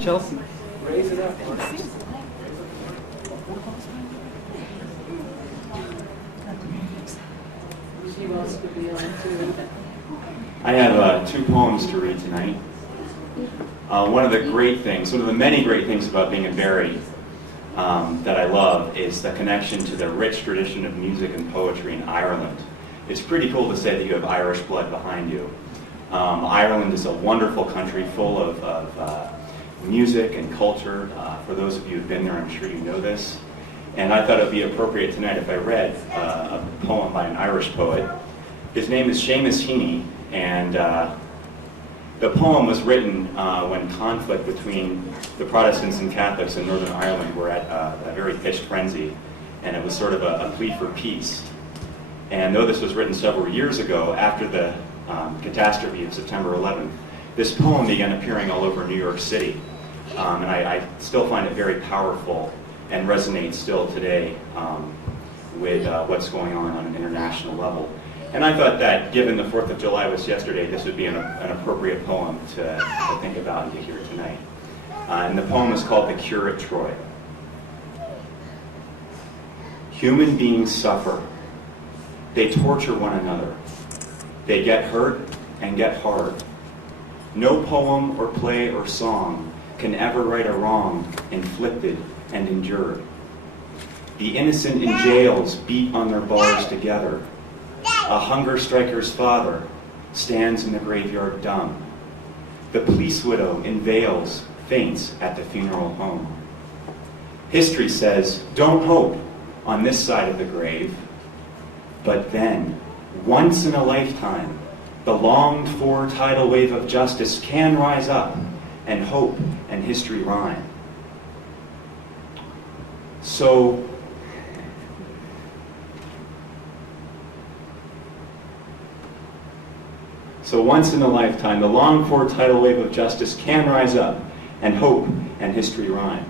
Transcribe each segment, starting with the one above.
Chelsea, raise it up. I have two poems to read tonight. One of the many great things about being a Barry that I love is the connection to the rich tradition of music and poetry in Ireland. It's pretty cool to say that you have Irish blood behind you. Ireland is a wonderful country full of music and culture. For those of you who've been there, I'm sure you know this. And I thought it would be appropriate tonight if I read a poem by an Irish poet. His name is Seamus Heaney, and the poem was written when conflict between the Protestants and Catholics in Northern Ireland were at a very pitched frenzy, and it was sort of a plea for peace. And though this was written several years ago, after the catastrophe of September 11th, this poem began appearing all over New York City. And I still find it very powerful and resonates still today with what's going on an international level. And I thought that, given the 4th of July was yesterday, this would be an appropriate poem to think about and to hear tonight. And the poem is called The Cure at Troy. Human beings suffer. They torture one another. They get hurt and get hard. No poem or play or song can ever right a wrong inflicted and endured. The innocent in jails beat on their bars together. A hunger striker's father stands in the graveyard dumb. The police widow in veils faints at the funeral home. History says, don't hope on this side of the grave. But then, once in a lifetime, the longed-for tidal wave of justice can rise up, and hope and history rhyme. So once in a lifetime, the longed-for tidal wave of justice can rise up, and hope and history rhyme.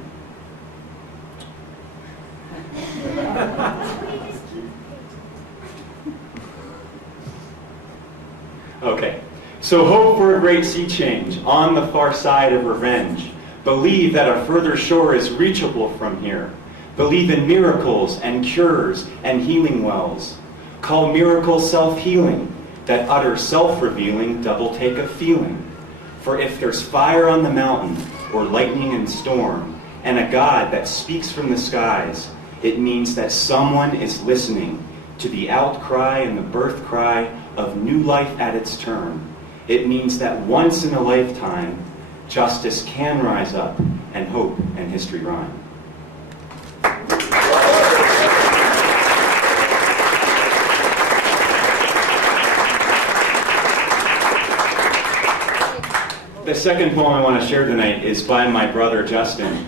Okay, so hope for a great sea change on the far side of revenge. Believe that a further shore is reachable from here. Believe in miracles and cures and healing wells. Call miracle self-healing, that utter self-revealing double take of feeling. For if there's fire on the mountain or lightning and storm, and a God that speaks from the skies, it means that someone is listening to the outcry and the birth cry of new life at its term. It means that once in a lifetime, justice can rise up, and hope and history rhyme. The second poem I want to share tonight is by my brother Justin.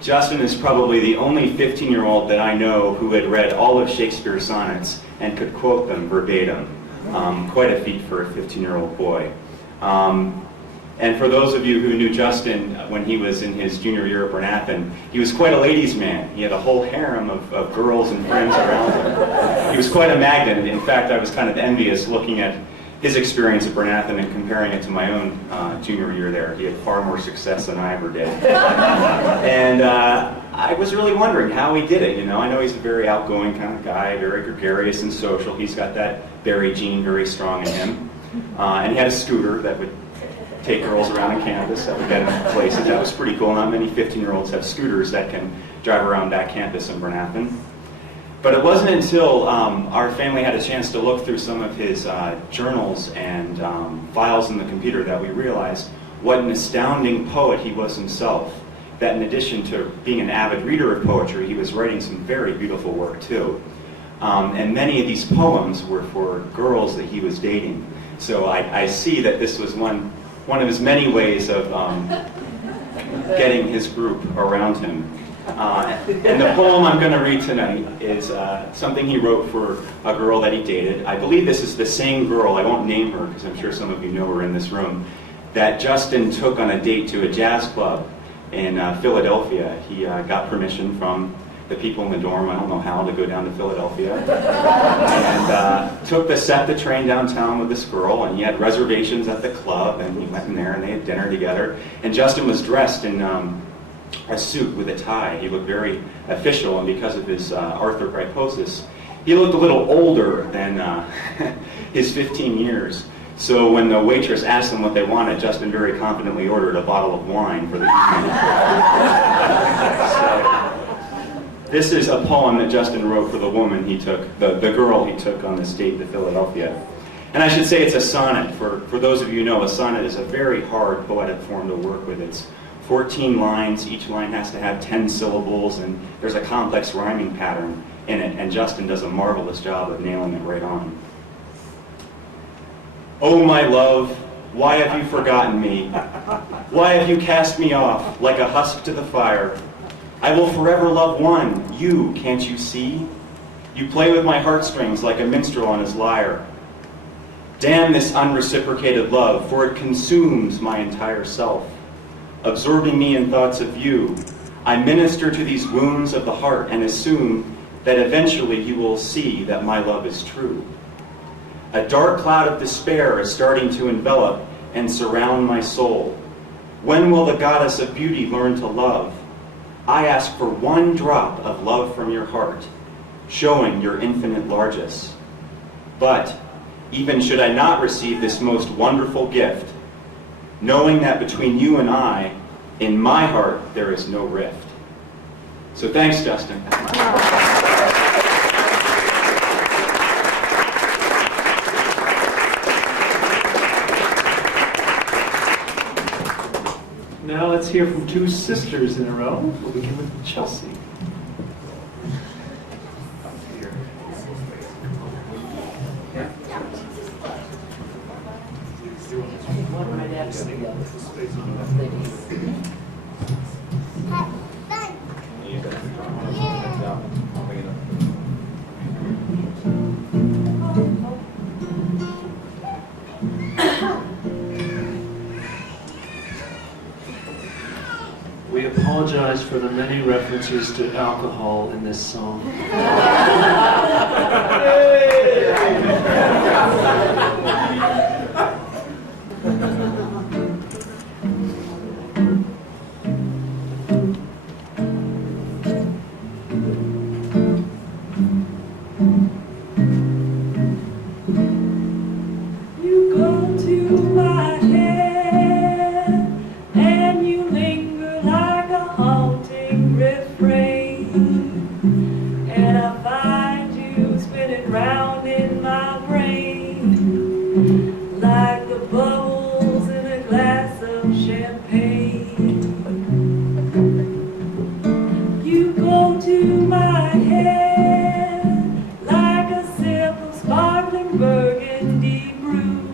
Justin is probably the only 15-year-old that I know who had read all of Shakespeare's sonnets and could quote them verbatim. Quite a feat for a 15-year-old boy. And for those of you who knew Justin when he was in his junior year at Bernathen, he was quite a ladies' man. He had a whole harem of girls and friends around him. He was quite a magnet. In fact, I was kind of envious looking at his experience at Bernathen and comparing it to my own junior year there. He had far more success than I ever did. And I was really wondering how he did it. You know, I know he's a very outgoing kind of guy, very gregarious and social. He's got that Barry gene very strong in him. And he had a scooter that would take girls around on campus, that would get them places. That was pretty cool. Not many 15-year-olds have scooters that can drive around that campus in Bernathen. But it wasn't until our family had a chance to look through some of his journals and files in the computer that we realized what an astounding poet he was himself. That in addition to being an avid reader of poetry, he was writing some very beautiful work too. And many of these poems were for girls that he was dating. So I see that this was one of his many ways of getting his group around him. And the poem I'm going to read tonight is something he wrote for a girl that he dated. I believe this is the same girl, I won't name her because I'm sure some of you know her in this room, that Justin took on a date to a jazz club in Philadelphia. He got permission from the people in the dorm, I don't know how, to go down to Philadelphia. And took the SEPTA train downtown with this girl, and he had reservations at the club, and he went in there and they had dinner together. And Justin was dressed in a suit with a tie. He looked very official, and because of his arthrogryposis, he looked a little older than his 15 years. So when the waitress asked him what they wanted, Justin very confidently ordered a bottle of wine for the evening. So, this is a poem that Justin wrote for the woman he took, the girl he took on this date to Philadelphia. And I should say it's a sonnet. For those of you who know, a sonnet is a very hard poetic form to work with. It's 14 lines, each line has to have 10 syllables, and there's a complex rhyming pattern in it, and Justin does a marvelous job of nailing it right on. Oh, my love, why have you forgotten me? Why have you cast me off like a husk to the fire? I will forever love one, you, can't you see? You play with my heartstrings like a minstrel on his lyre. Damn this unreciprocated love, for it consumes my entire self. Absorbing me in thoughts of you, I minister to these wounds of the heart and assume that eventually you will see that my love is true. A dark cloud of despair is starting to envelop and surround my soul. When will the goddess of beauty learn to love? I ask for one drop of love from your heart, showing your infinite largesse. But even should I not receive this most wonderful gift, knowing that between you and I, in my heart, there is no rift. So thanks, Justin. Now let's hear from two sisters in a row. We'll begin with Chelsea. We apologize for the many references to alcohol in this song. You go to my head and you linger like a haunting refrain, and I find you spinning round in my brain like the bubbles in a glass of champagne. You go to my head like a sip of sparkling burgundy brew,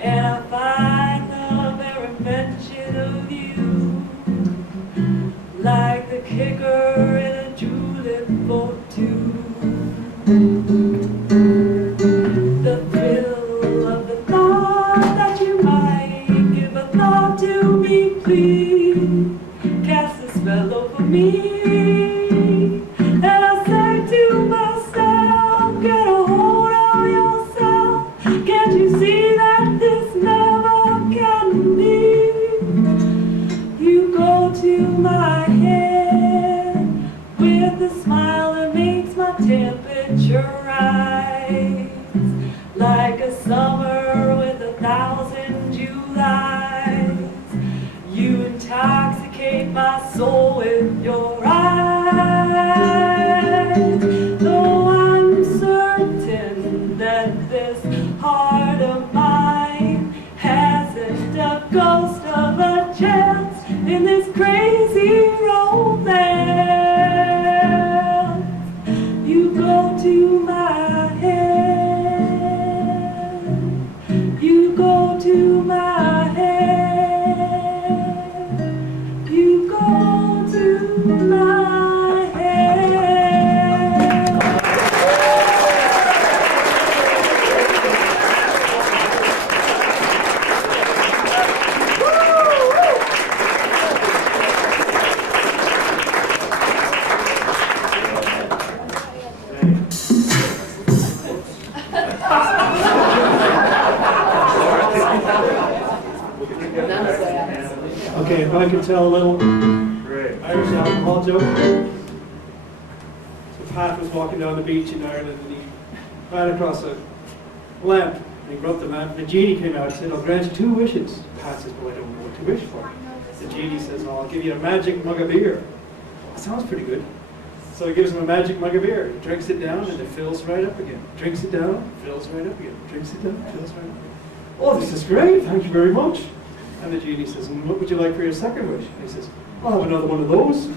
and I find the very mention of you like the kicker in a julep for two. The thrill of the thought that you might give a thought to me, please cast a spell over me. And I say to myself, get a hold of yourself. Can't you see that this never can be? You go to my head with a smile that makes my temperature rise like a summer with 1,000 Julys. You intoxicate my soul with your eyes. Though I'm certain that this heart of mine hasn't a ghost of a chance in this crazy romance. You go to my head. You go to my head. You go to my head. Okay, if I could tell a little Irish alcohol joke. So Pat was walking down the beach in Ireland and he ran across a lamp and he rubbed the lamp and the genie came out and said, I'll grant you 2 wishes. Pat says, well, I don't know what to wish for. The genie says, well, I'll give you a magic mug of beer. That sounds pretty good. So he gives him a magic mug of beer. He drinks it down and it fills right up again. Drinks it down, fills right up again. Drinks it down, fills right up again. Oh, this is great, thank you very much. And the genie says, and what would you like for your second wish? And he says, I'll have another one of those.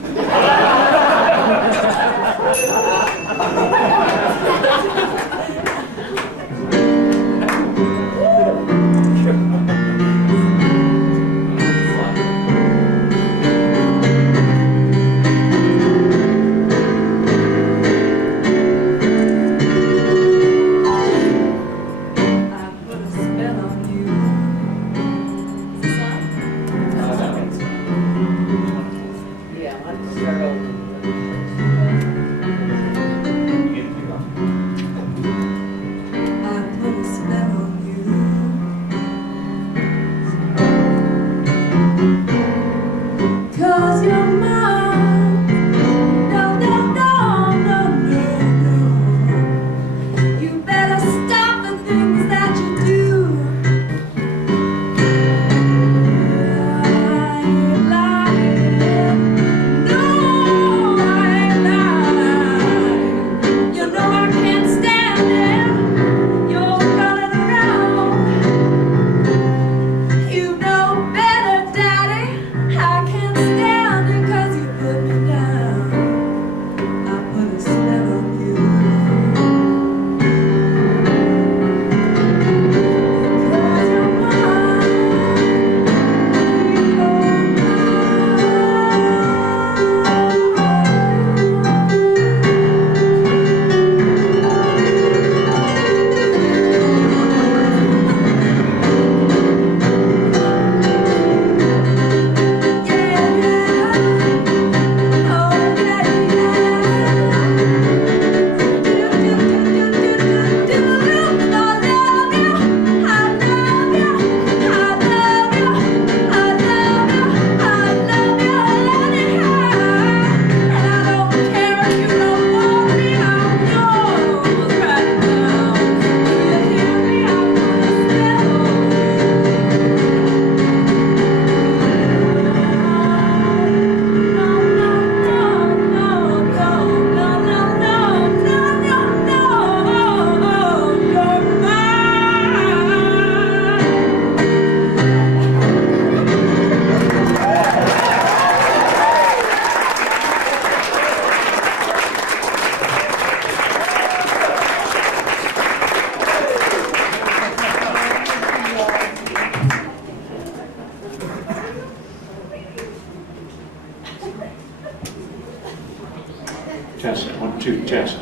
Test, 1, 2, test.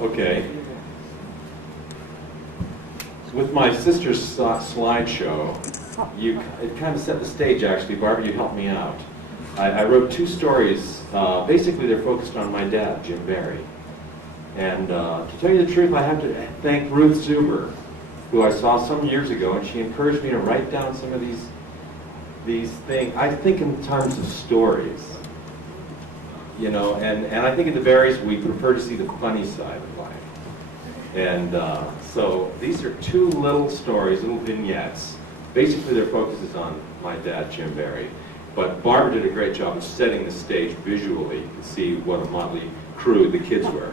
Okay. So with my sister's slideshow, it kind of set the stage actually. Barbara, you helped me out. I wrote 2 stories. Basically, they're focused on my dad, Jim Barry. And to tell you the truth, I have to thank Ruth Zuber, who I saw some years ago, and she encouraged me to write down some of these things. I think in terms of stories, you know, and I think in the Barrys we prefer to see the funny side of life. And so these are 2 little stories, little vignettes. Basically their focus is on my dad, Jim Barry. But Barbara did a great job of setting the stage visually to see what a motley crew the kids were.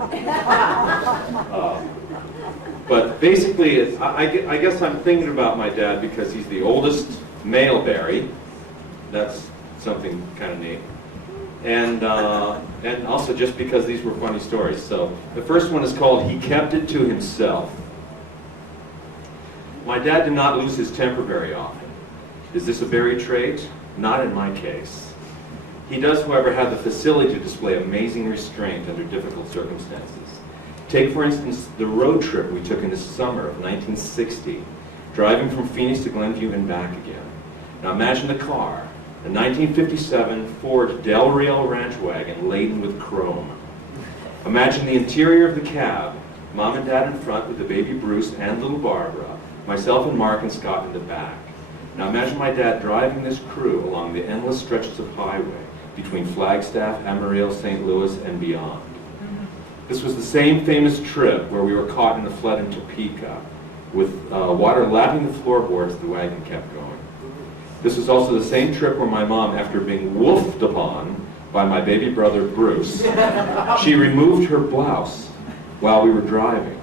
But basically, I guess I'm thinking about my dad because he's the oldest male Barry. That's something kind of neat. And also just because these were funny stories. So the first one is called He Kept It to Himself. My dad did not lose his temper very often. Is this a Barry trait? Not in my case. He does, however, have the facility to display amazing restraint under difficult circumstances. Take, for instance, the road trip we took in the summer of 1960, driving from Phoenix to Glenview and back again. Now imagine the car, a 1957 Ford Del Real ranch wagon laden with chrome. Imagine the interior of the cab, Mom and Dad in front with the baby Bruce and little Barbara, myself and Mark and Scott in the back. Now imagine my dad driving this crew along the endless stretches of highway between Flagstaff, Amarillo, St. Louis, and beyond. This was the same famous trip where we were caught in a flood in Topeka, with water lapping the floorboards the wagon kept going. This was also the same trip where my mom, after being wolfed upon by my baby brother Bruce, she removed her blouse while we were driving.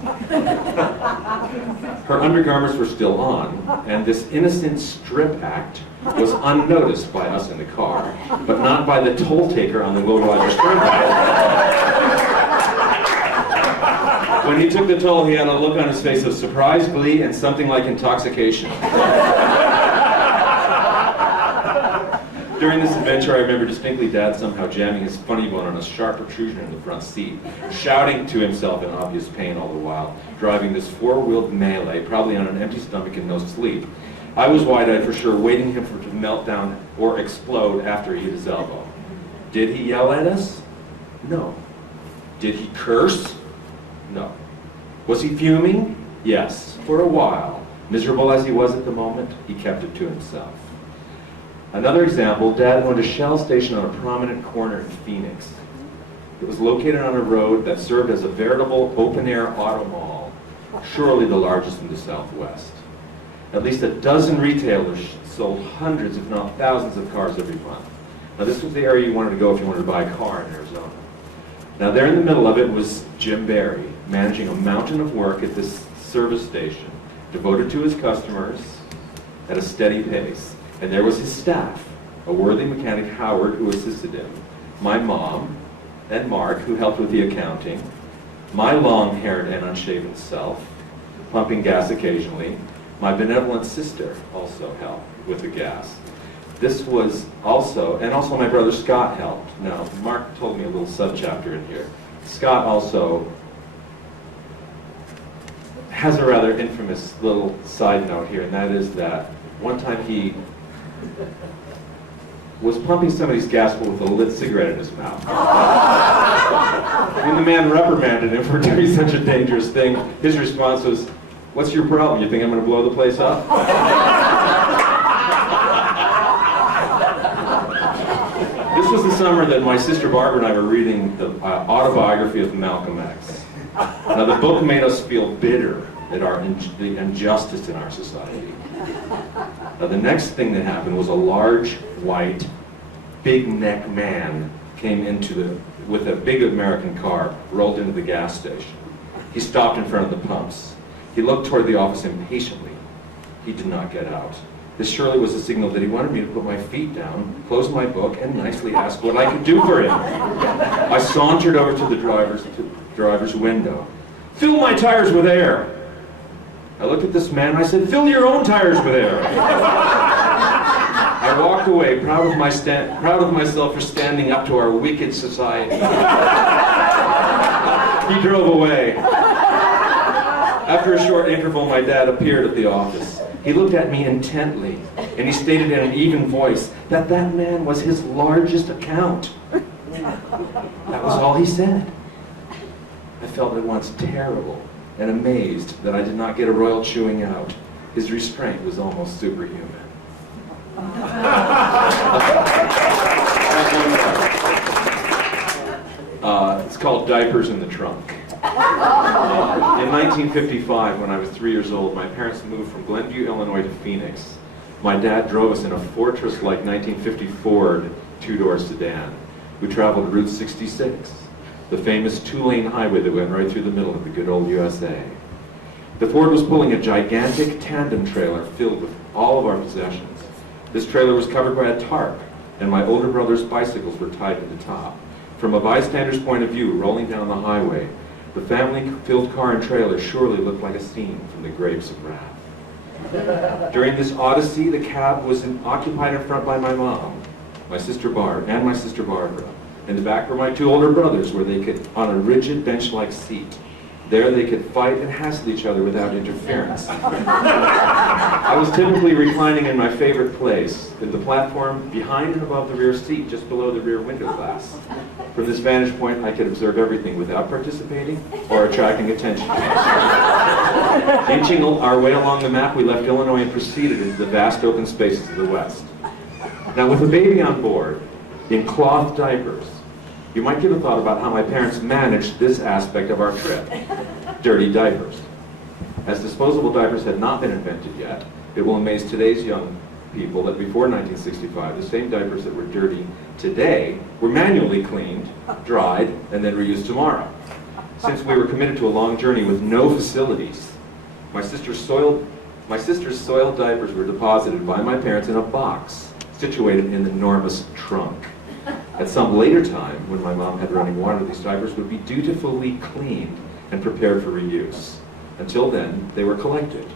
Her undergarments were still on, and this innocent strip act was unnoticed by us in the car, but not by the toll taker on the Will Rogers Turnpike. When he took the toll, he had a look on his face of surprise, glee, and something like intoxication. During this adventure, I remember distinctly Dad somehow jamming his funny bone on a sharp protrusion in the front seat, shouting to himself in obvious pain all the while, driving this four-wheeled melee, probably on an empty stomach and no sleep. I was wide-eyed for sure, waiting for him to melt down or explode after he hit his elbow. Did he yell at us? No. Did he curse? No. Was he fuming? Yes, for a while. Miserable as he was at the moment, he kept it to himself. Another example, Dad owned a Shell station on a prominent corner in Phoenix. It was located on a road that served as a veritable open-air auto mall, surely the largest in the Southwest. At least a dozen retailers sold hundreds, if not thousands, of cars every month. Now this was the area you wanted to go if you wanted to buy a car in Arizona. Now there in the middle of it was Jim Barry, managing a mountain of work at this service station, devoted to his customers at a steady pace. And there was his staff, a worthy mechanic, Howard, who assisted him, my mom, and Mark, who helped with the accounting, my long-haired and unshaven self, pumping gas occasionally, my benevolent sister also helped with the gas. This was also, and also my brother Scott helped. Now, Mark told me a little subchapter in here. Scott also has a rather infamous little side note here, and that is that one time he was pumping somebody's gas with a lit cigarette in his mouth. When the man reprimanded him for doing such a dangerous thing, his response was, "What's your problem? You think I'm going to blow the place up?" This was the summer that my sister Barbara and I were reading the autobiography of Malcolm X. Now the book made us feel bitter at the injustice in our society. Now the next thing that happened was a large, white, big neck man came with a big American car, rolled into the gas station. He stopped in front of the pumps. He looked toward the office impatiently. He did not get out. This surely was a signal that he wanted me to put my feet down, close my book, and nicely ask what I could do for him. I sauntered over to the driver's window. "Fill my tires with air." I looked at this man and I said, "Fill your own tires with air." I walked away, proud of myself for standing up to our wicked society. He drove away. After a short interval, my dad appeared at the office. He looked at me intently, and he stated in an even voice that man was his largest account. That was all he said. I felt at once terrible and amazed that I did not get a royal chewing out. His restraint was almost superhuman. It's called Diapers in the Trunk. In 1955, when I was 3 years old, my parents moved from Glenview, Illinois to Phoenix. My dad drove us in a fortress-like 1950 Ford two-door sedan. We traveled Route 66, the famous two-lane highway that went right through the middle of the good old USA. The Ford was pulling a gigantic tandem trailer filled with all of our possessions. This trailer was covered by a tarp, and my older brother's bicycles were tied to the top. From a bystander's point of view, rolling down the highway, the family-filled car and trailer surely looked like a scene from the Grapes of Wrath. During this odyssey, the cab was occupied in front by my mom, my sister Barb, and my sister Barbara. In the back were my two older brothers, where they could, on a rigid bench-like seat. There they could fight and hassle each other without interference. I was typically reclining in my favorite place, in the platform behind and above the rear seat, just below the rear window glass. From this vantage point, I could observe everything without participating or attracting attention. Inching our way along the map, we left Illinois and proceeded into the vast open spaces of the West. Now, with a baby on board, in cloth diapers, you might give a thought about how my parents managed this aspect of our trip. Dirty diapers. As disposable diapers had not been invented yet, it will amaze today's young people that before 1965, the same diapers that were dirty today were manually cleaned, dried, and then reused tomorrow. Since we were committed to a long journey with no facilities, my sister's soiled diapers were deposited by my parents in a box situated in an enormous trunk. At some later time, when my mom had running water, these diapers would be dutifully cleaned and prepared for reuse. Until then, they were collected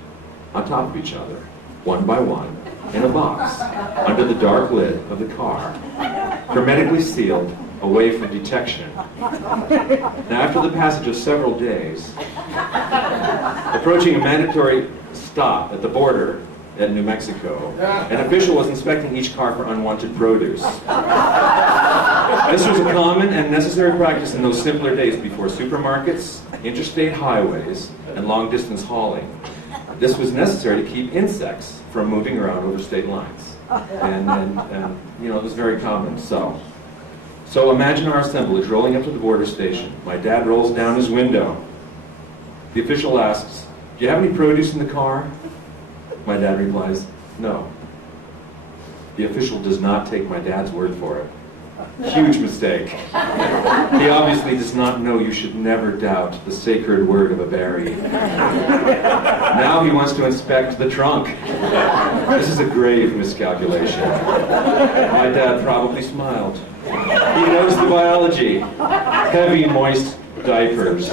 on top of each other, one by one, in a box, under the dark lid of the car, hermetically sealed, away from detection. Now, after the passage of several days, approaching a mandatory stop at the border at New Mexico, an official was inspecting each car for unwanted produce. This was a common and necessary practice in those simpler days before supermarkets, interstate highways, and long-distance hauling. This was necessary to keep insects from moving around over state lines. And you know, it was very common. So imagine our assemblage rolling up to the border station. My dad rolls down his window. The official asks, "Do you have any produce in the car?" My dad replies, "No." The official does not take my dad's word for it. Huge mistake. He obviously does not know you should never doubt the sacred word of a berry. Now he wants to inspect the trunk. This is a grave miscalculation. My dad probably smiled. He knows the biology. Heavy, moist diapers,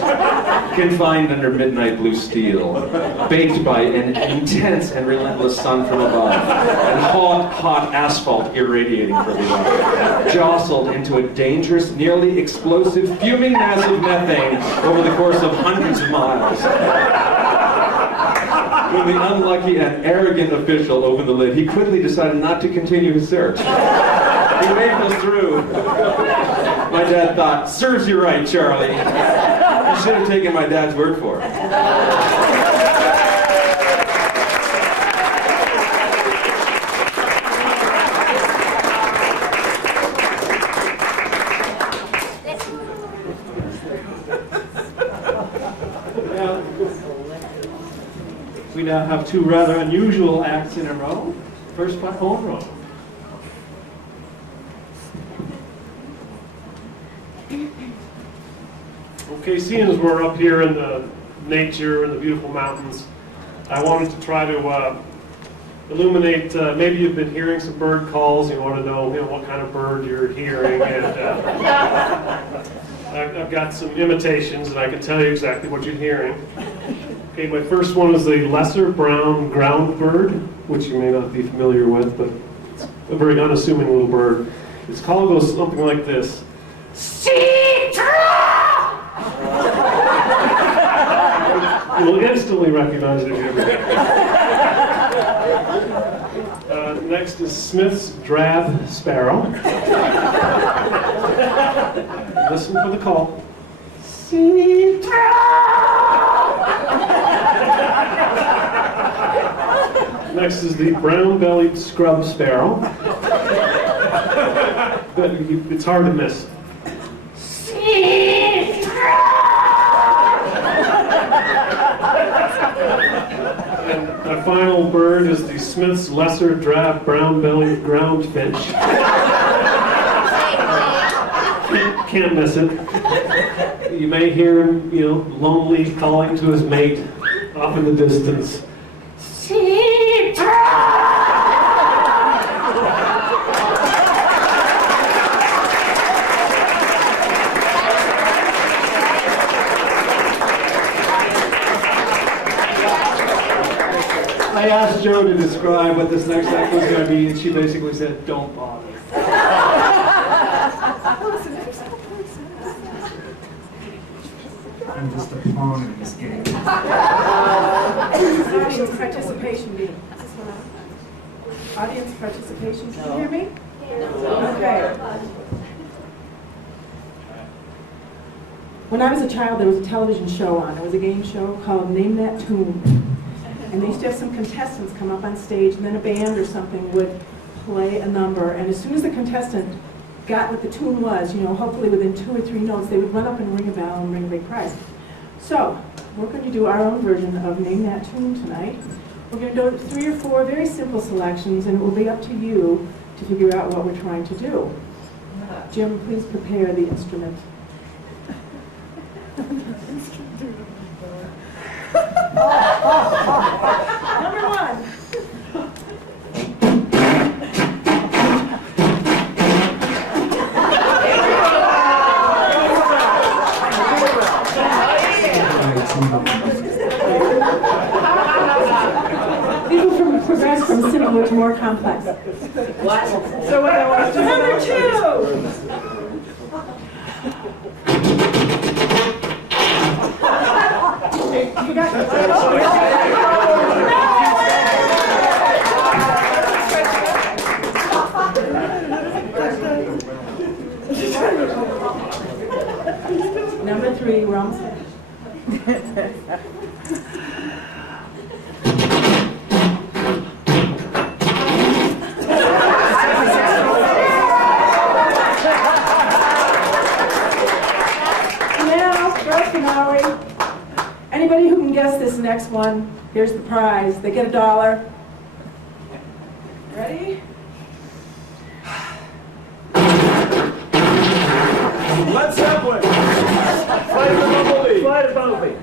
confined under midnight blue steel, baked by an intense and relentless sun from above, and hot asphalt irradiating from below, jostled into a dangerous, nearly explosive, fuming mass of methane over the course of hundreds of miles. When the unlucky and arrogant official opened the lid, he quickly decided not to continue his search. He made us through. My dad thought, "Serves you right, Charlie." You should have taken my dad's word for it. We now have two rather unusual acts in a row. First by Owen. Okay, seeing as we're up here in the nature and the beautiful mountains, I wanted to try to illuminate, maybe you've been hearing some bird calls, you want to know, what kind of bird you're hearing, and I've got some imitations and I can tell you exactly what you're hearing. Okay, my first one is the lesser brown ground bird, which you may not be familiar with, but it's a very unassuming little bird. Its call goes something like this. You will instantly recognize it if you ever hear it. Next is Smith's drab sparrow. Listen for the call. Next is the brown-bellied scrub sparrow. But it's hard to miss. And our final bird is the Smith's lesser drab brown-bellied ground finch. Can't miss it. You may hear him, lonely calling to his mate off in the distance. I asked Jo to describe what this next act was going to be, and she basically said, "Don't bother." I'm just a pawn in this game. Audience participation meeting. Audience participation. Can you hear me? Okay. When I was a child, there was a television show on. It was a game show called Name That Tune. And they used to have some contestants come up on stage, and then a band or something would play a number. And as soon as the contestant got what the tune was, you know, hopefully within 2 or 3 notes, they would run up and ring a bell and ring a big prize. So, we're going to do our own version of Name That Tune tonight. We're going to do 3 or 4 very simple selections, and it will be up to you to figure out what we're trying to do. Jim, please prepare the instrument. Number 1. People progress from simple to more complex. What? So what I want to number 2. You Number 3, we're almost there. Anybody who can guess this next one, here's the prize. They get $1. Ready? Led Zeppelin. Flight of the Bumblebee. Flight of Bumblebee.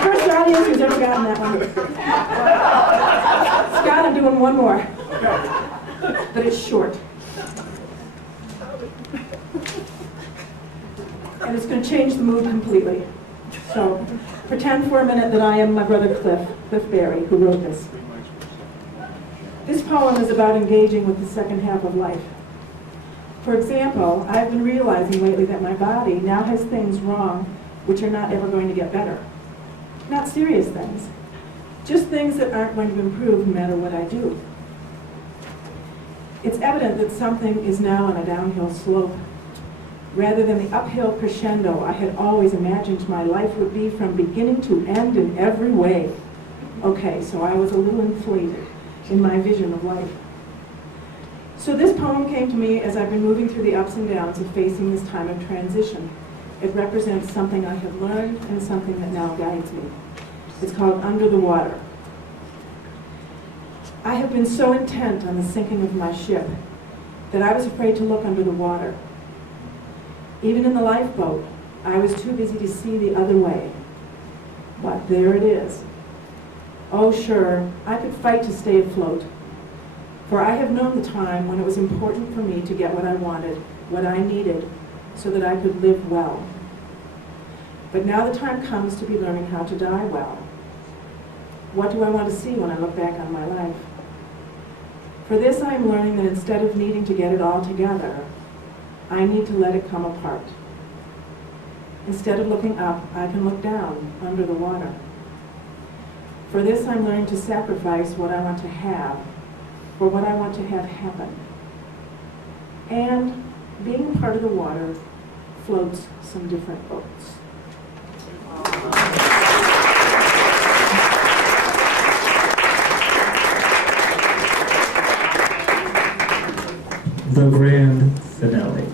First audience who's ever gotten that one. Scott, I'm doing one more. But it's short. And it's going to change the mood completely. So pretend for a minute that I am my brother Cliff Barry, who wrote this. This poem is about engaging with the second half of life. For example, I've been realizing lately that my body now has things wrong which are not ever going to get better. Not serious things, just things that aren't going to improve no matter what I do. It's evident that something is now on a downhill slope, rather than the uphill crescendo I had always imagined my life would be from beginning to end in every way. Okay, so I was a little inflated in my vision of life. So this poem came to me as I've been moving through the ups and downs of facing this time of transition. It represents something I have learned and something that now guides me. It's called Under the Water. I have been so intent on the sinking of my ship that I was afraid to look under the water. Even in the lifeboat, I was too busy to see the other way. But there it is. Oh sure, I could fight to stay afloat. For I have known the time when it was important for me to get what I wanted, what I needed, so that I could live well. But now the time comes to be learning how to die well. What do I want to see when I look back on my life? For this I am learning that instead of needing to get it all together, I need to let it come apart. Instead of looking up, I can look down, under the water. For this I'm learning to sacrifice what I want to have for what I want to have happen. And being part of the water floats some different boats. The grand finale.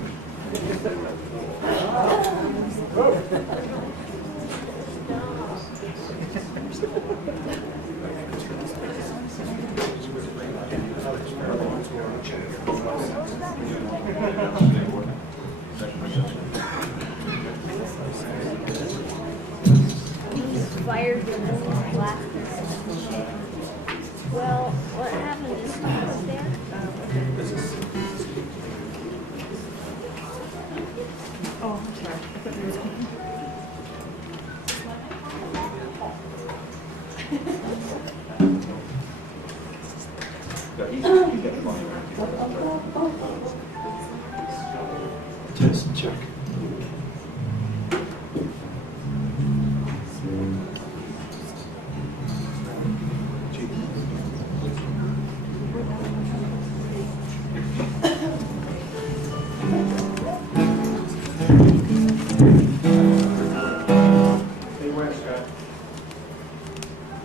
Fired the Flagstaff. Well, what happened is Oh, I'm sorry. I thought you were speaking. Test, check.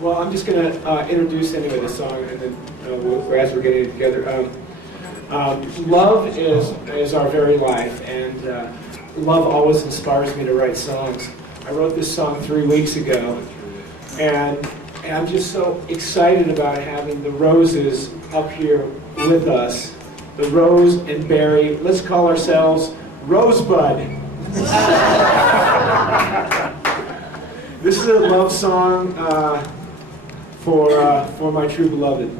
Well, I'm just going to introduce anyway the song, and then as we're getting it together. Love is our very life, and love always inspires me to write songs. I wrote this song 3 weeks ago, and I'm just so excited about having the Roses up here with us. The Rose and Barry. Let's call ourselves Rosebud. This is a love song for my true beloved.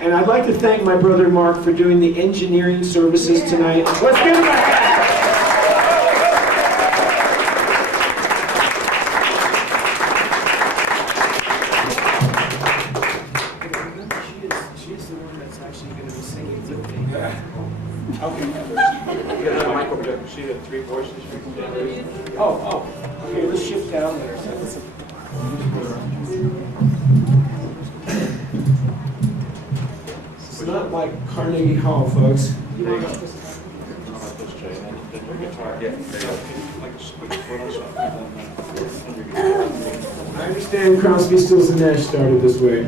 And I'd like to thank my brother Mark for doing the engineering services tonight. Let's give him a hand. She is the one that's actually going to be singing with me. Okay. You got another mic over there. She had 3 voices. Oh. Okay, let's shift down there. It's not like Carnegie Hall, folks. There you go. I understand Crosby, Stills, and Nash started this way.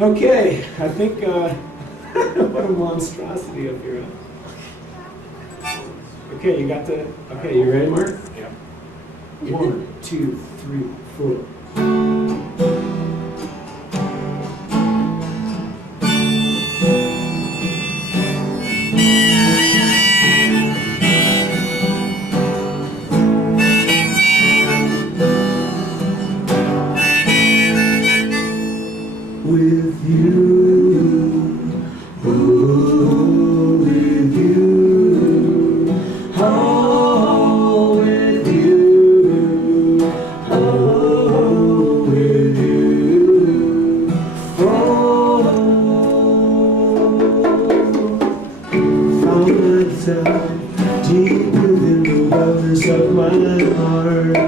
Okay, I think, what a monstrosity up here. Okay, you got the, okay, you ready, Mark? Yeah. 1, 2, 3, 4. With you, oh, with you, oh, with you, oh, with you, oh. Found myself deep within the waters of my heart.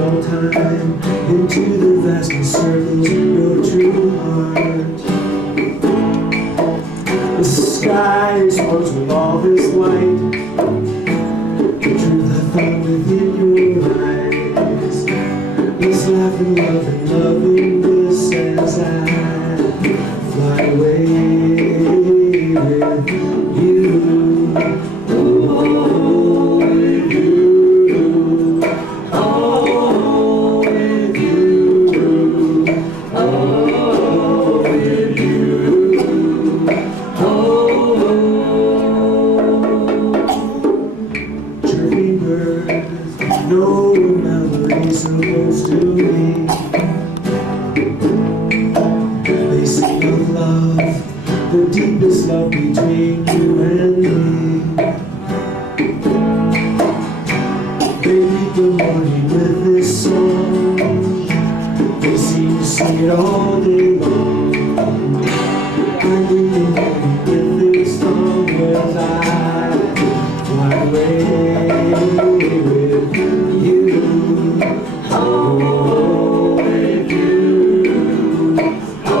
All time into the vast circles of your true heart. The sky explodes with all this light. The truth I found within your eyes. Let's laugh and love in this as I fly away with you. Oh, with you. Oh, with you. Oh, with you. Oh, chirping birds know the melody's supposed to be. They sing of love, the deepest love between you and me. They meet the morning with this song. They seem to sing it all day long. I meet the morning with this song as I fly away with you. Oh, with you. Oh,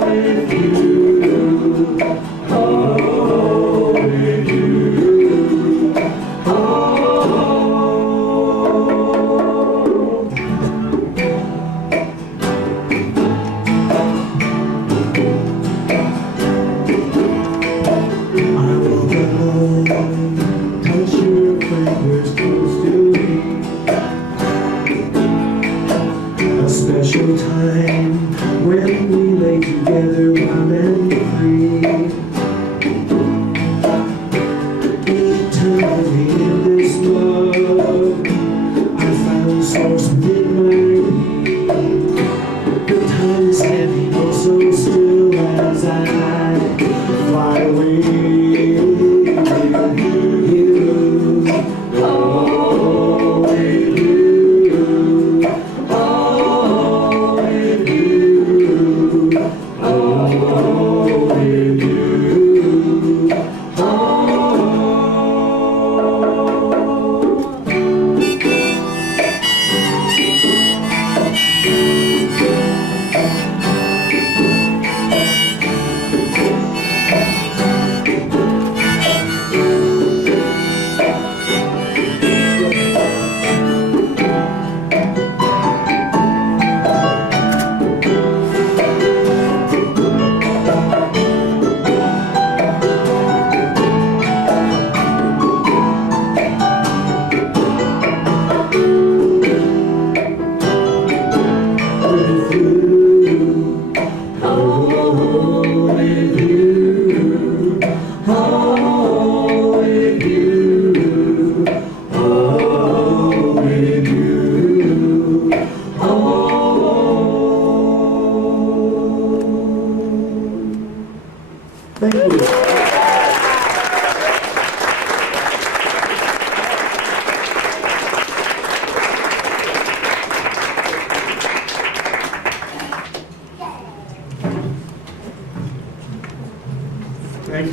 with you. Oh, with you. Oh.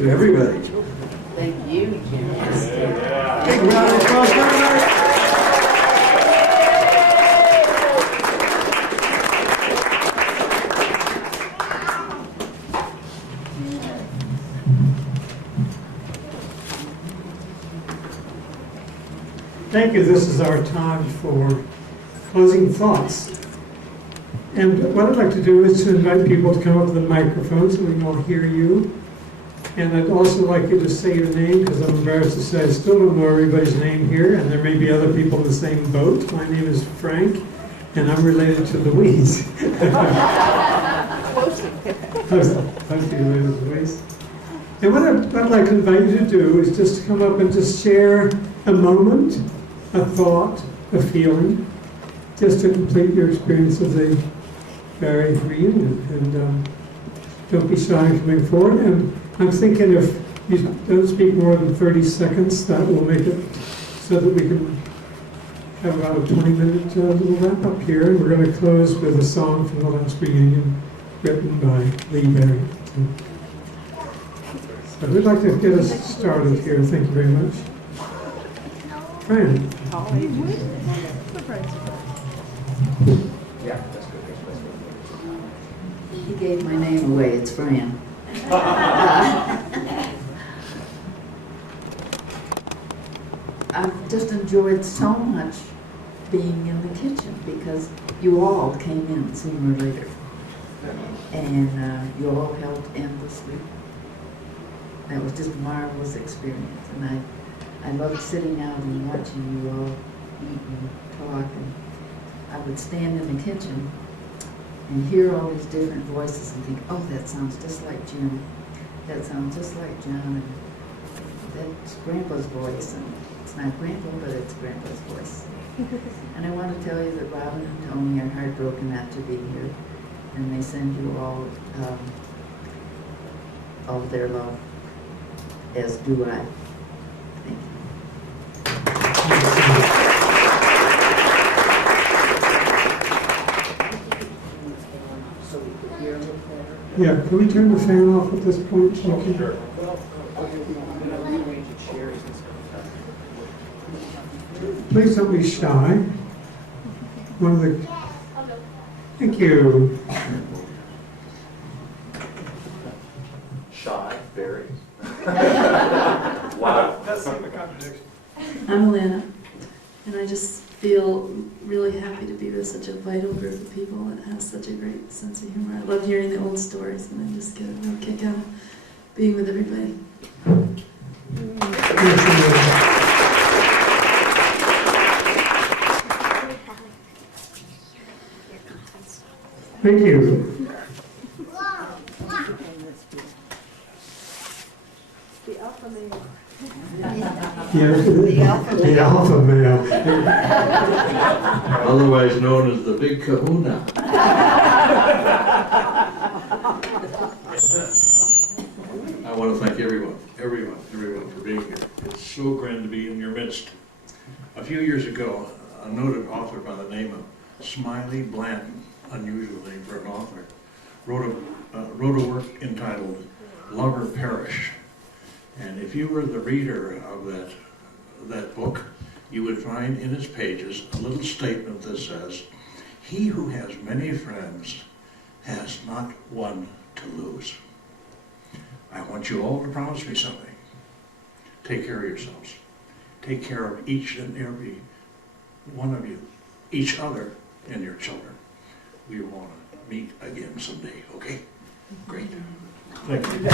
to everybody. Thank you, Jim. Big round of applause, everybody. Thank you. This is our time for closing thoughts. And what I'd like to do is to invite people to come up to the microphone so we can all hear you. And I'd also like you to say your name, because I'm embarrassed to say I still don't know everybody's name here, and there may be other people in the same boat. My name is Frank, and I'm related to Louise. Closely related to Louise. And what I'd like to invite you to do is just to come up and just share a moment, a thought, a feeling, just to complete your experience of the Barry reunion. And don't be shy in coming forward. And I'm thinking if you don't speak more than 30 seconds, that will make it so that we can have about a 20-minute little wrap up here. And we're going to close with a song from the last reunion written by Lee Barry. So we'd like to get us started here. Thank you very much. Fran. Yeah, that's good. He gave my name away. It's Fran. I've just enjoyed so much being in the kitchen because you all came in sooner or later. And you all helped endlessly. That was just a marvelous experience. And I loved sitting out and watching you all eat and talk. And I would stand in the kitchen and hear all these different voices and think, oh, that sounds just like Jim. That sounds just like John. And that's Grandpa's voice. And it's not Grandpa, but it's Grandpa's voice. And I want to tell you that Robin and Tony are heartbroken not to be here. And they send you all of their love, as do I. Thank you. Yeah, can we turn the fan off at this point? Sure. Please don't be shy. One of the... Thank you. Shy, very. Wow. That's not a contradiction. I'm Alana, and I just feel really happy to be with such a vital group of people that has such a great sense of humor. I love hearing the old stories, and I just get a real kick out of being with everybody. Thank you. The alpha male. Yes, the alpha male. Otherwise known as the Big Kahuna. I want to thank everyone for being here. It's so grand to be in your midst. A few years ago, a noted author by the name of Smiley Blanton, unusual name for an author, wrote a work entitled Lover Perish. And if you were the reader of that book, you would find in its pages a little statement that says, "He who has many friends has not one to lose." I want you all to promise me something. Take care of yourselves. Take care of each and every one of you, each other and your children. We want to meet again someday, okay? Great. Thank you.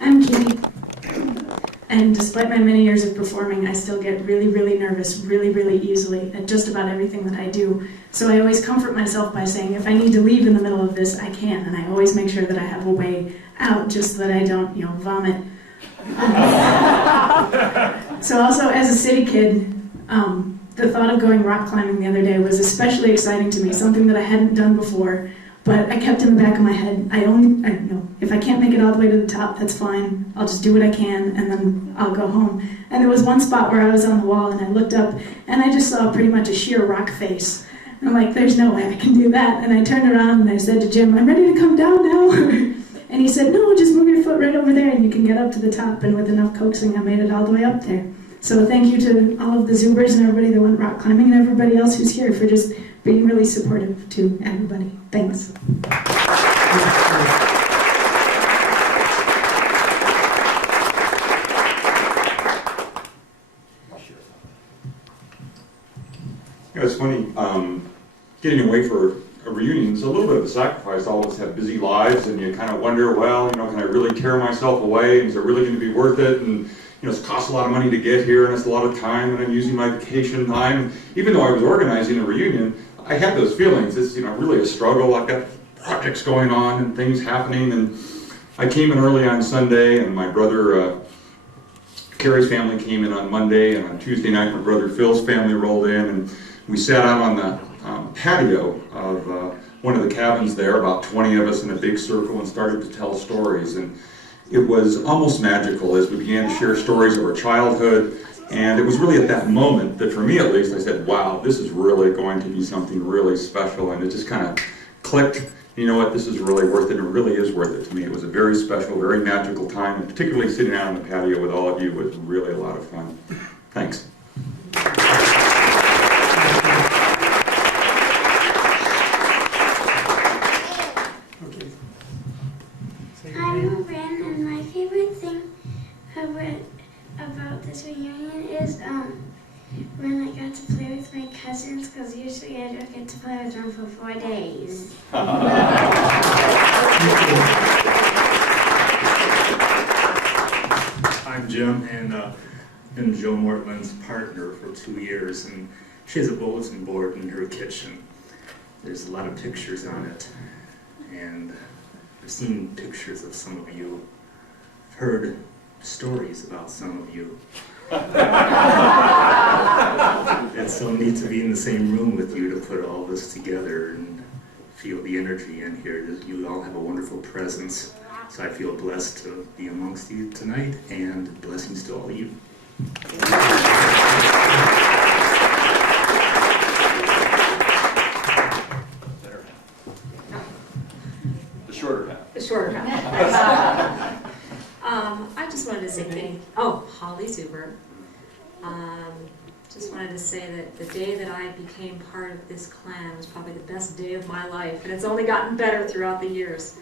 I'm Kitty, and despite my many years of performing, I still get really, really nervous really, really easily at just about everything that I do. So I always comfort myself by saying if I need to leave in the middle of this, I can, and I always make sure that I have a way out just so that I don't, vomit. So also, as a city kid, the thought of going rock climbing the other day was especially exciting to me, something that I hadn't done before. But I kept in the back of my head, if I can't make it all the way to the top, that's fine. I'll just do what I can, and then I'll go home. And there was one spot where I was on the wall, and I looked up, and I just saw pretty much a sheer rock face. And I'm like, there's no way I can do that. And I turned around, and I said to Jim, I'm ready to come down now. And he said, no, just move your foot right over there, and you can get up to the top. And with enough coaxing, I made it all the way up there. So thank you to all of the Zubers and everybody that went rock climbing and everybody else who's here for just being really supportive to everybody. Thanks. It's funny, getting away for a reunion is a little bit of a sacrifice. All of us have busy lives, and you kind of wonder, well, can I really tear myself away? Is it really going to be worth it? And it's cost a lot of money to get here, and it's a lot of time, and I'm using my vacation time. Even though I was organizing a reunion, I had those feelings. It's really a struggle. I've got projects going on and things happening, and I came in early on Sunday, and my brother Carrie's family came in on Monday, and on Tuesday night my brother Phil's family rolled in, and we sat out on the patio of one of the cabins there, about 20 of us in a big circle, and started to tell stories. And it was almost magical as we began to share stories of our childhood. And it was really at that moment that, for me at least, I said, wow, this is really going to be something really special. And it just kind of clicked. You know what, this is really worth it. It really is worth it to me. It was a very special, very magical time. And particularly sitting out on the patio with all of you was really a lot of fun. Thanks. I'm Ren, and my favorite thing about this reunion is when I got to play with my cousins, because usually I don't get to play with them for 4 days. I'm Jim, and been Joe Mortland's partner for 2 years, and she has a bulletin board in her kitchen. There's a lot of pictures on it, and I've seen pictures of some of you. I've heard stories about some of you. It's so neat to be in the same room with you to put all this together and feel the energy in here. You all have a wonderful presence, so I feel blessed to be amongst you tonight, and blessings to all of you. The shorter half. I just wanted to say Holly Zuber. Just wanted to say that the day that I became part of this clan was probably the best day of my life, and it's only gotten better throughout the years.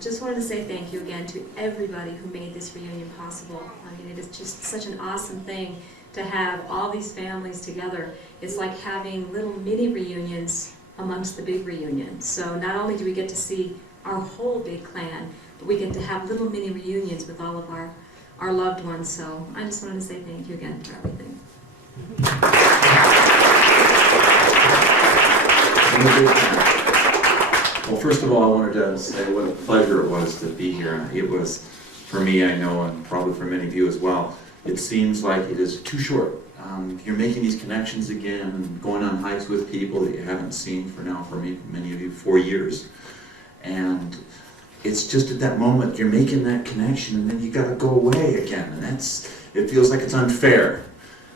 Just wanted to say thank you again to everybody who made this reunion possible. I mean, it is just such an awesome thing to have all these families together. It's like having little mini reunions amongst the big reunion. So not only do we get to see our whole big clan, but we get to have little mini reunions with all of our loved ones. So I just wanted to say thank you again for everything. Well, first of all, I wanted to say what a pleasure it was to be here. It was, for me, I know, and probably for many of you as well, it seems like it is too short. You're making these connections again and going on hikes with people that you haven't seen for many of you, 4 years. And it's just at that moment you're making that connection, and then you got to go away again, and it feels like it's unfair.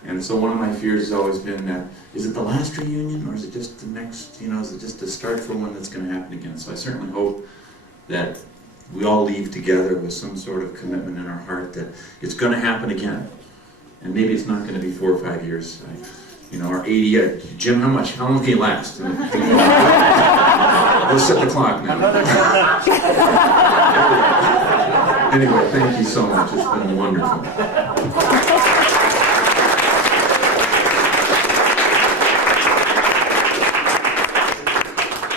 And so one of my fears has always been that, is it the last reunion, or is it just the next, is it just a start for one that's going to happen again? So I certainly hope that we all leave together with some sort of commitment in our heart that it's going to happen again. And maybe it's not going to be 4 or 5 years. Our 80, Jim, how long can you last? We'll set the clock now. Anyway, thank you so much. It's been wonderful.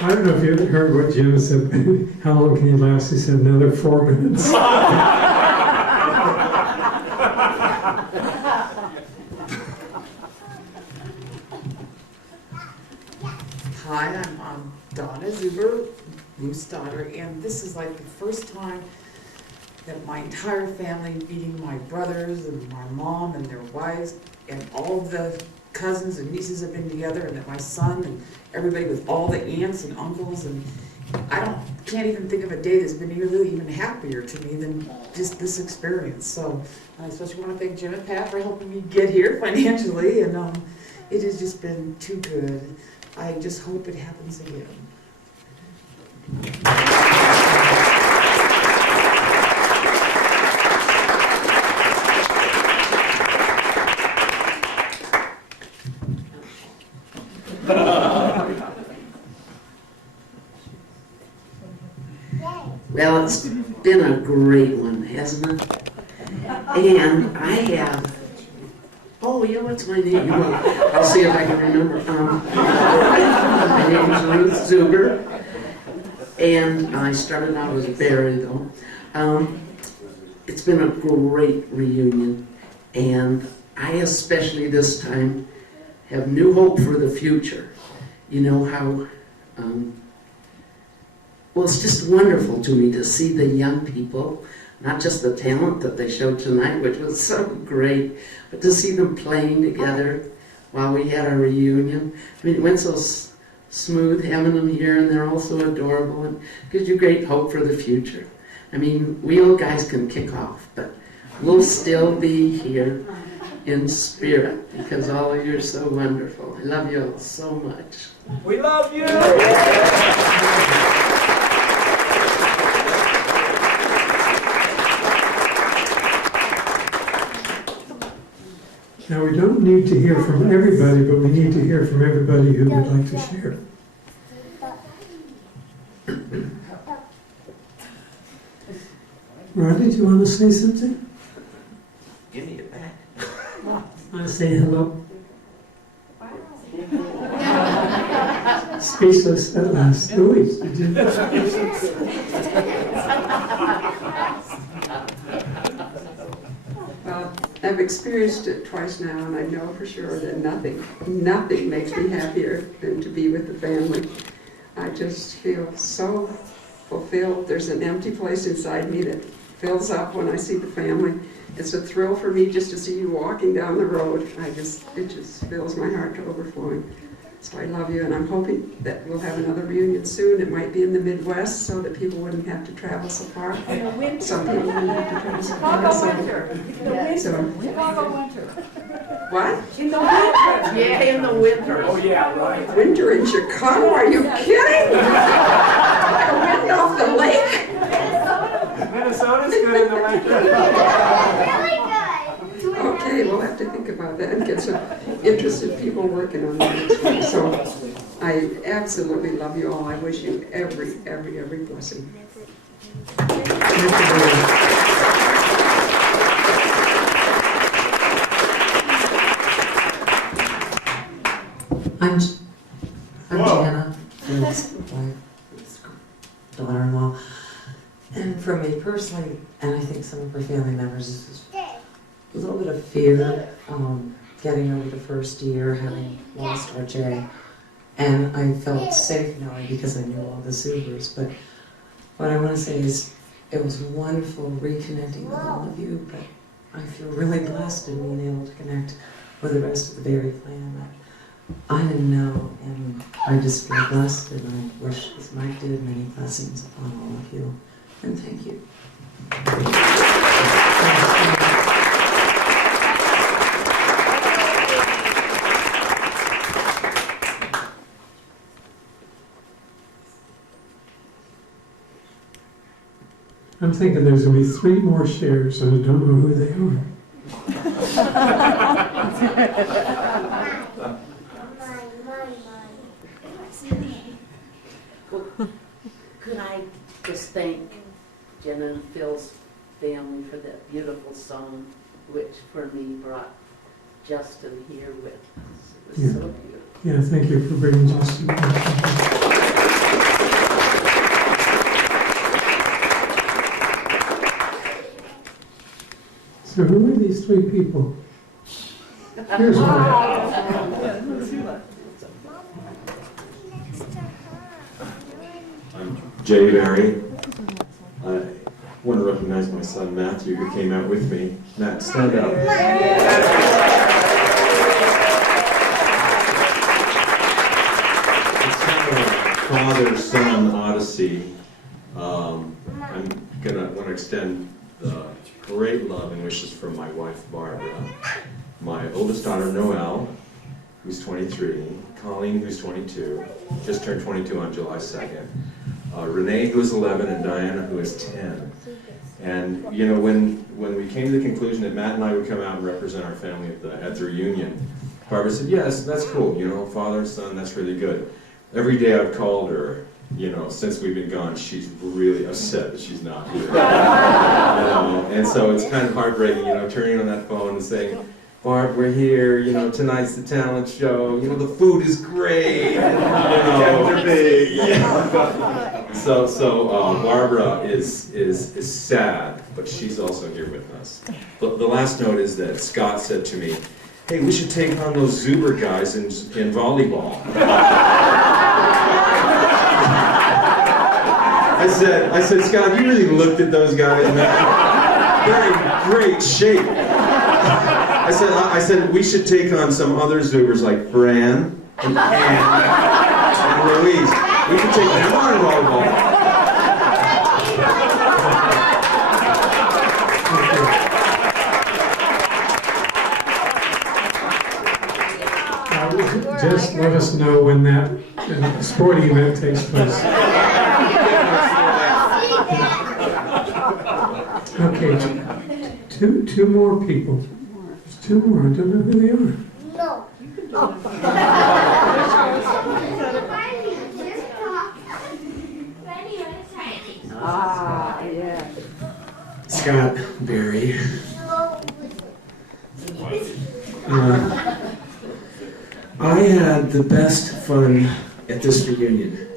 I don't know if you heard what Jim said. How long can you last? He said another 4 minutes. Hi, I'm Donna Zuber, Ruth's daughter, and this is like the first time that my entire family, meeting my brothers and my mom and their wives, and all of the cousins and nieces have been together, and that my son and everybody with all the aunts and uncles, and can't even think of a day that's been really even happier to me than just this experience. So I especially want to thank Jim and Pat for helping me get here financially, and it has just been too good. I just hope it happens again. Well, it's been a great one, hasn't it? And I have, oh yeah, what's my name? Well, I'll see if I can remember. My name is Ruth Zuber, and I started out as Barry, though. It's been a great reunion, and I especially this time have new hope for the future. You know how, well, it's just wonderful to me to see the young people, not just the talent that they showed tonight, which was so great, but to see them playing together while we had our reunion. I mean, it went so smooth having them here, and they're all so adorable, and gives you great hope for the future. I mean, we old guys can kick off, but we'll still be here in spirit because all of you are so wonderful. I love you all so much. We love you! Now, we don't need to hear from everybody, but we need to hear from everybody who would like to share. Rodney, do you want to say something? Give me it back. Want to say hello? Speechless at last. Louise, did you? Well, I've experienced it twice now, and I know for sure that nothing makes me happier than to be with the family. I just feel so fulfilled. There's an empty place inside me that fills up when I see the family. It's a thrill for me just to see you walking down the road. It just fills my heart to overflowing. So I love you, and I'm hoping that we'll have another reunion soon. It might be in the Midwest so that people wouldn't have to travel so far. In the winter. Some people wouldn't have to travel so far. Chicago winter. What? In the winter. Yeah, in the winter. Oh yeah, right. Winter in Chicago? Are you kidding? Like a wind off the lake? Minnesota's good in the winter. Okay, we'll have to think about that and get some interested people working on that. So I absolutely love you all. I wish you every blessing. I'm Jana, Phil's wife, his daughter-in-law. And for me personally, and I think some of her family members, this is a little bit of fear getting over the first year, having lost RJ. And I felt safe knowing because I knew all the Zubers. But what I want to say is it was wonderful reconnecting with all of you, but I feel really blessed in being able to connect with the rest of the Berry clan. I didn't know, and I just feel blessed, and I wish, as Mike did, many blessings upon all of you. And thank you. I'm thinking there's going to be 3 more shares, and I don't know who they are. Could I just thank Jenna and Phil's family for that beautiful song, which for me brought Justin here with us. It was so beautiful. Yeah, thank you for bringing Justin. So who are these 3 people? Here's one. I'm Jay Barry. I want to recognize my son Matthew, who came out with me. Matt, stand up. father-son odyssey, I'm gonna want to extend great love and wishes from my wife Barbara, my oldest daughter Noelle, who's 23, Colleen, who's 22, just turned 22 on July 2nd, Renee, who is 11, and Diana, who is 10. And you know, when we came to the conclusion that Matt and I would come out and represent our family at the reunion, Barbara said, yes, that's cool, you know, father and son, that's really good. Every day I've called her, you know, since we've been gone, she's really upset that she's not here. And so it's kind of heartbreaking, you know, turning on that phone and saying, Barb, we're here, you know, tonight's the talent show, you know, the food is great, you know. Yeah. So Barbara is sad, but she's also here with us. But the last note is that Scott said to me, hey, we should take on those Zuber guys in volleyball. I said, Scott, you really looked at those guys, man. They're in great shape. I said, we should take on some other Zubers like Fran and Ann and Louise. We should take them on volleyball. Just let us know when that sporting event takes place. Okay, two more people. There's two more. I don't know who they are. No. Yeah. Scott, Barry. I had the best fun at this reunion.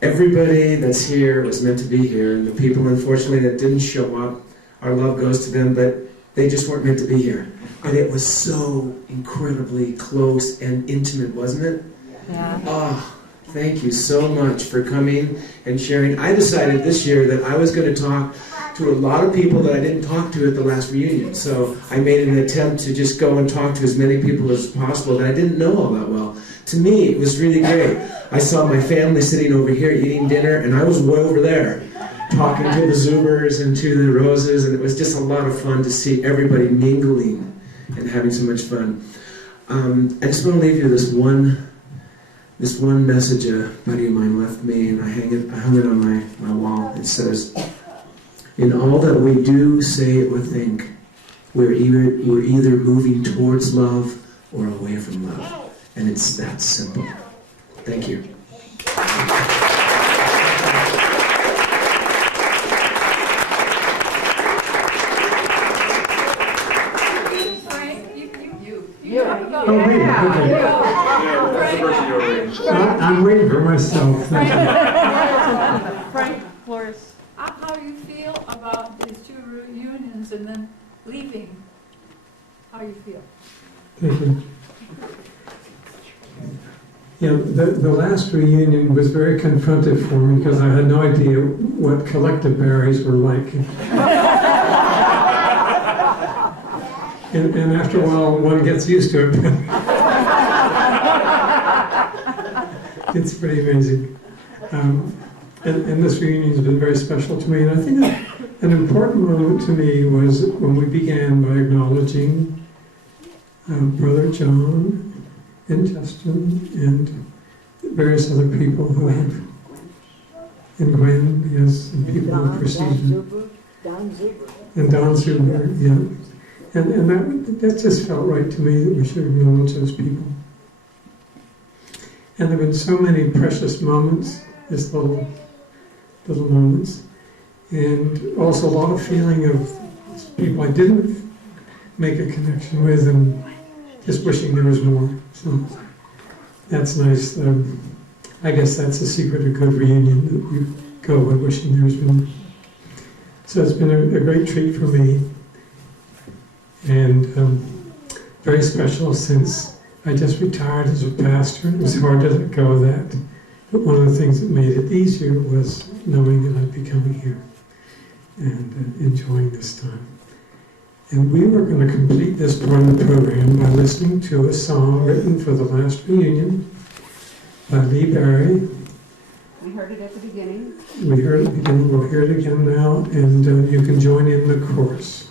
Everybody that's here was meant to be here, and the people, unfortunately, that didn't show up, our love goes to them, but they just weren't meant to be here. And it was so incredibly close and intimate, wasn't it? Yeah. Oh, thank you so much for coming and sharing. I decided this year that I was going to talk to a lot of people that I didn't talk to at the last reunion. So I made an attempt to just go and talk to as many people as possible that I didn't know all that well. To me, it was really great. I saw my family sitting over here eating dinner, and I was way over there talking to the Zubers and to the Roses, and it was just a lot of fun to see everybody mingling and having so much fun. I just want to leave you this one message a buddy of mine left me, and I hung it on my wall. It says, in all that we do, say, or think, we're either moving towards love or away from love. And it's that simple. Thank you. I'm waiting for myself. Frank, Flores, how do you feel about these two reunions and then leaving? How do you feel? Thank you. Yeah, the last reunion was very confrontive for me because I had no idea what collective berries were like. And after a while, one gets used to it. It's pretty amazing. And this reunion has been very special to me. And I think an important moment to me was when we began by acknowledging Brother John and Justin and various other people who have, and Gwen, yes, and people who preceded, and Don Zuber, yeah. And that just felt right to me, that we should acknowledge those people. And there have been so many precious moments, just little moments, and also a lot of feeling of people I didn't make a connection with, and just wishing there was more. So that's nice. I guess that's the secret of good reunion, that you go by wishing there was more. So it's been a great treat for me, and very special since I just retired as a pastor. It was hard to let go of that. But one of the things that made it easier was knowing that I'd be coming here and enjoying this time. And we were going to complete this part of the program by listening to a song written for the last reunion by Lee Barry it at the beginning. We heard it again, we'll hear it again now, and you can join in the chorus.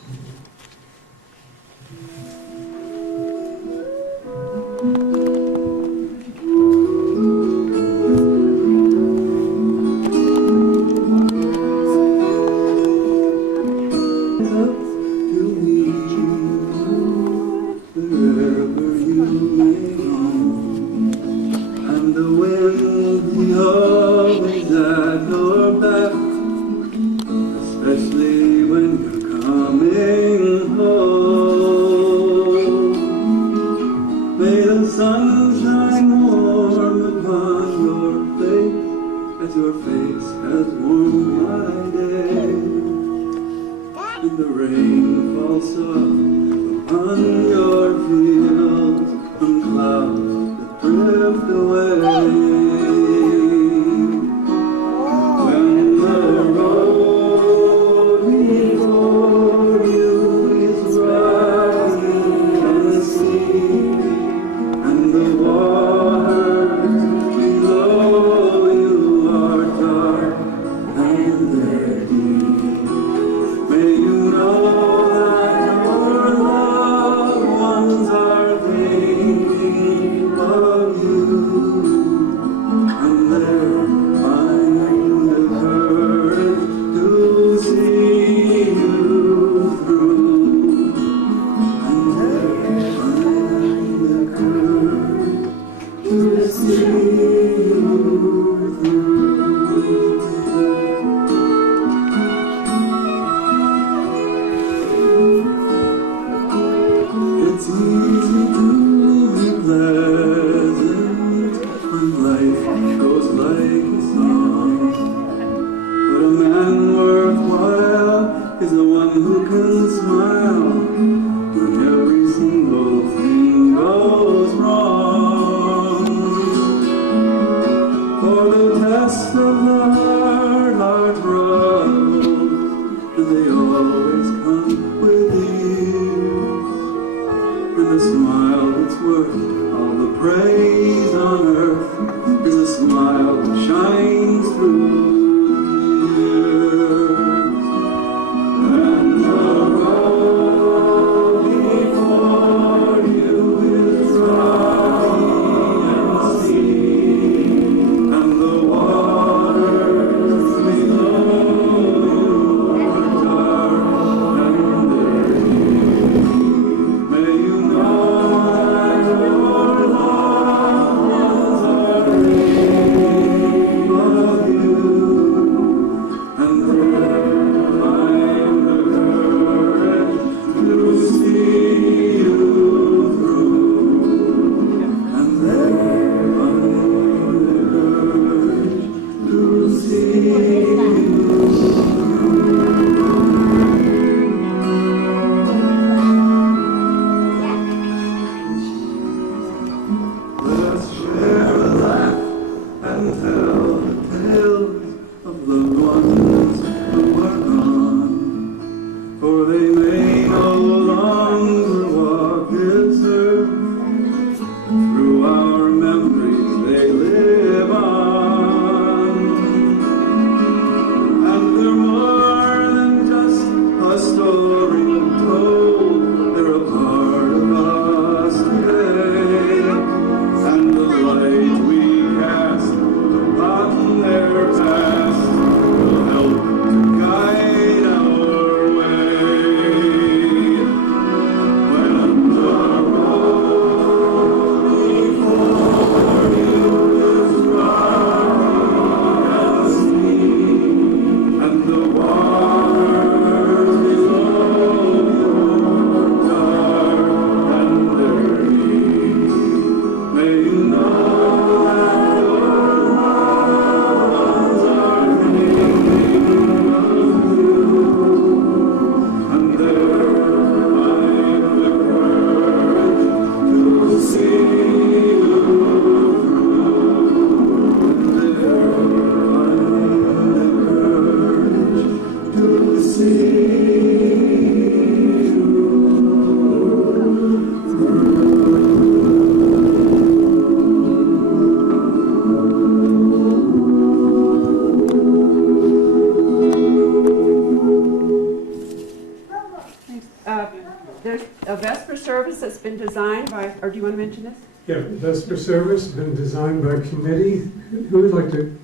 There's a Vesper service that's been designed by, or do you want to mention this? Yeah, the Vesper service has been designed by committee. Who would like to?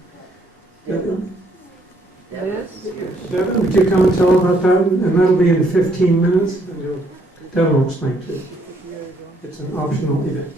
Liz? Devin, would you come and tell about that? And that'll be in 15 minutes. And Devin will explain to you. It's an optional event.